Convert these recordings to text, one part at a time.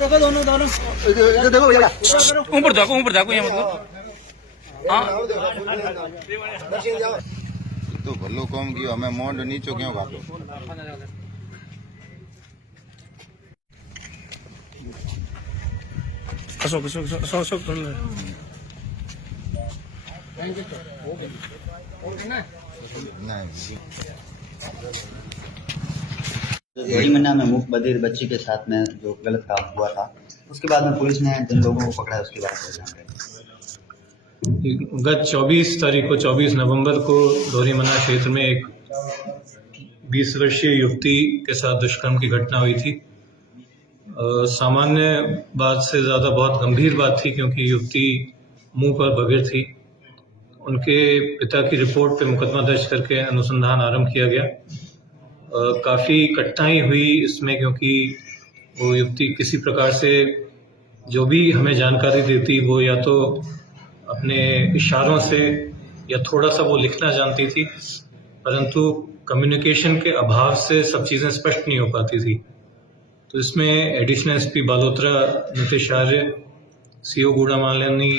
देखो दोनों दोनों देखो भैया ऊपर जाको ये मतलब हाँ तो भलो कम कियो हमें मोंड नीचो क्यों काटो अशोक कर ले जोरीमन्ना में मूक बधिर बच्ची के साथ में जो गलत काम हुआ था, उसके बाद में पुलिस ने जिन लोगों को पकड़ा उसके बाद में जान रहे। गत 24 नवंबर को जोरीमन्ना क्षेत्र में एक 20 वर्षीय युवती के साथ दुष्कर्म की घटना हुई थी। सामान्य बात से ज़्यादा बहुत गंभीर बात थी, क्योंकि युवती मुंह पर बधिर थी। उनके पिता की रिपोर्ट पे मुकदमा दर्ज करके अनुसंधान आरंभ किया गया। काफ़ी कठिनाई हुई इसमें, क्योंकि वो युवती किसी प्रकार से जो भी हमें जानकारी देती वो या तो अपने इशारों से या थोड़ा सा वो लिखना जानती थी, परंतु कम्युनिकेशन के अभाव से सब चीज़ें स्पष्ट नहीं हो पाती थी। तो इसमें additional SP Balotra Nitesh Arya, CO Gudha Malani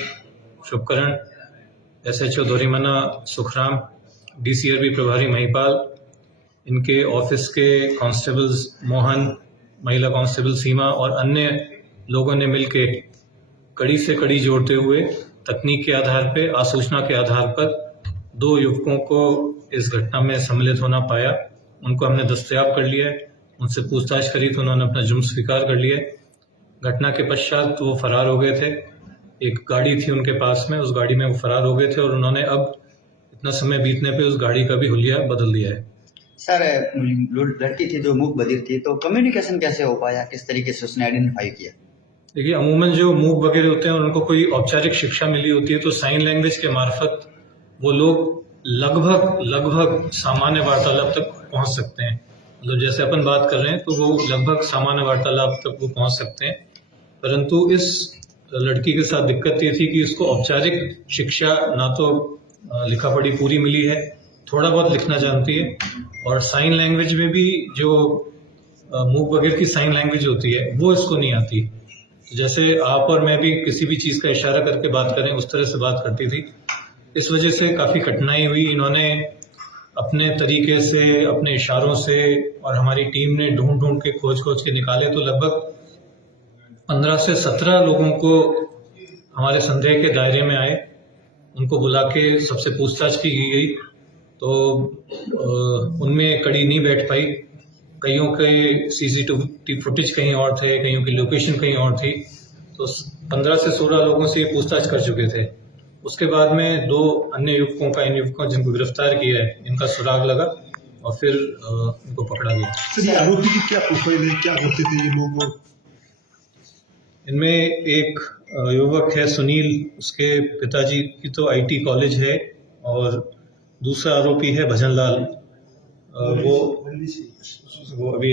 Shubhkaran, SHO Jorimanna Sukhram, DCRB प्रभारी महिपाल, इनके ऑफिस के कांस्टेबल्स मोहन, महिला कांस्टेबल सीमा और अन्य लोगों ने मिलकर कड़ी से कड़ी जोड़ते हुए तकनीक के आधार पर, आसूचना के आधार पर 2 युवकों को इस घटना में सम्मिलित होना पाया। उनको हमने दस्तयाब कर लिया है, उनसे पूछताछ करी तो उन्होंने अपना जुर्म स्वीकार कर लिया है। घटना के पश्चात वो फरार हो गए थे। एक गाड़ी थी उनके पास में, उस गाड़ी में वो फरार हो गए थे और उन्होंने अब इतना समय बीतने पे उस गाड़ी का भी हुलिया बदल दिया है। सर, लड़की थी जो मूक बधिर थी, तो कम्युनिकेशन कैसे हो पाया, किस तरीके से उसने आइडेंटिफाई किया? देखिए, अमूमन जो मूक वगैरह होते हैं उनको कोई औपचारिक शिक्षा मिली होती है, तो साइन लैंग्वेज के मार्फत वो लोग लगभग सामान्य वार्तालाप तक पहुंच सकते हैं। मतलब जैसे अपन बात कर रहे हैं तो वो लगभग सामान्य वार्तालाप तक वो पहुंच सकते हैं। परंतु इस लड़की के साथ दिक्कत ये थी कि उसको औपचारिक शिक्षा ना तो लिखा पढ़ी पूरी मिली है, थोड़ा बहुत लिखना जानती है, और साइन लैंग्वेज में भी जो मूक वगैरह की साइन लैंग्वेज होती है वो इसको नहीं आती। जैसे आप और मैं भी किसी भी चीज़ का इशारा करके बात करें उस तरह से बात करती थी। इस वजह से काफ़ी कठिनाई हुई। इन्होंने अपने तरीके से, अपने इशारों से, और हमारी टीम ने ढूंढ के खोज के निकाले तो लगभग 15 से 17 लोगों को हमारे संदेह के दायरे में आए। उनको बुला के सबसे पूछताछ की गई तो उनमें कड़ी नहीं बैठ पाई। कईयों के सीसीटीवी फुटेज कहीं और थे, कईयों की लोकेशन कहीं और थी। तो 15 से 16 लोगों से ये पूछताछ कर चुके थे। उसके बाद में 2 अन्य इन युवकों जिनको गिरफ्तार किया है, इनका सुराग लगा और फिर इनको पकड़ा गया। सर, आरोपी की क्या प्रोफाइल है, क्या करते थे ये लोग? इनमें एक युवक है सुनील, उसके पिताजी की तो आईटी कॉलेज है, और दूसरा आरोपी है भजनलाल, वो अभी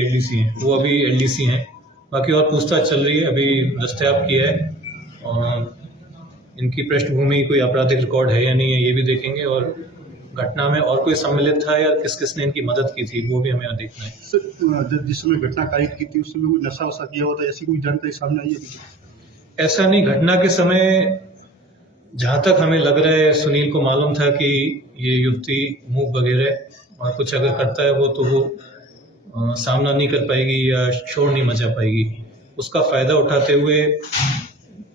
एलडीसी हैं। बाकी और पूछताछ चल रही है, अभी दस्तयाब किया है, और इनकी पृष्ठभूमि कोई आपराधिक रिकॉर्ड है या नहीं है ये भी देखेंगे, और घटना में और कोई सम्मिलित था या किसने इनकी मदद की थी वो भी हमें देखना है। सर, जिस समय घटना कायद की थी उस समय कोई नशा वशा किया हुआ था, ऐसी कोई जानकारी सामने आई है? ऐसा नहीं, घटना के समय जहाँ तक हमें लग रहा है सुनील को मालूम था कि ये युवती मूक वगैरह और कुछ अगर करता है वो तो वो सामना नहीं कर पाएगी या शोर नहीं मचा पाएगी। उसका फ़ायदा उठाते हुए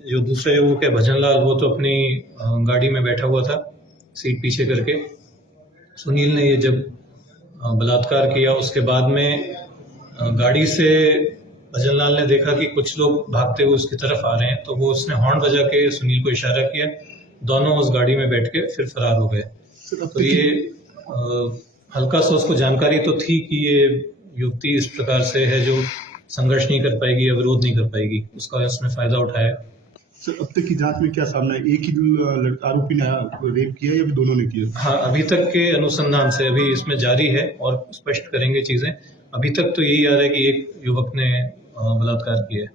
जो दूसरे युवक है भजनलाल, वो तो अपनी गाड़ी में बैठा हुआ था सीट पीछे करके। सुनील ने ये जब बलात्कार किया उसके बाद में गाड़ी से भजनलाल ने देखा कि कुछ लोग भागते हुए उसकी तरफ आ रहे हैं, तो वो उसने हॉर्न बजा के सुनील को इशारा किया। दोनों उस गाड़ी में बैठ के फिर फरार हो गए। तो ये हल्का सा उसको जानकारी तो थी कि ये युवती इस प्रकार से है जो संघर्ष नहीं कर पाएगी या विरोध नहीं कर पाएगी, उसका उसने फायदा उठाया। सर, अब तक की जांच में क्या सामने है? एक ही आरोपी ने रेप किया या दोनों ने किया? हाँ, अभी तक के अनुसंधान से अभी इसमें जारी है और स्पष्ट करेंगे चीजें। अभी तक तो यही आ रहा है कि एक युवक ने बलात्कार किया है।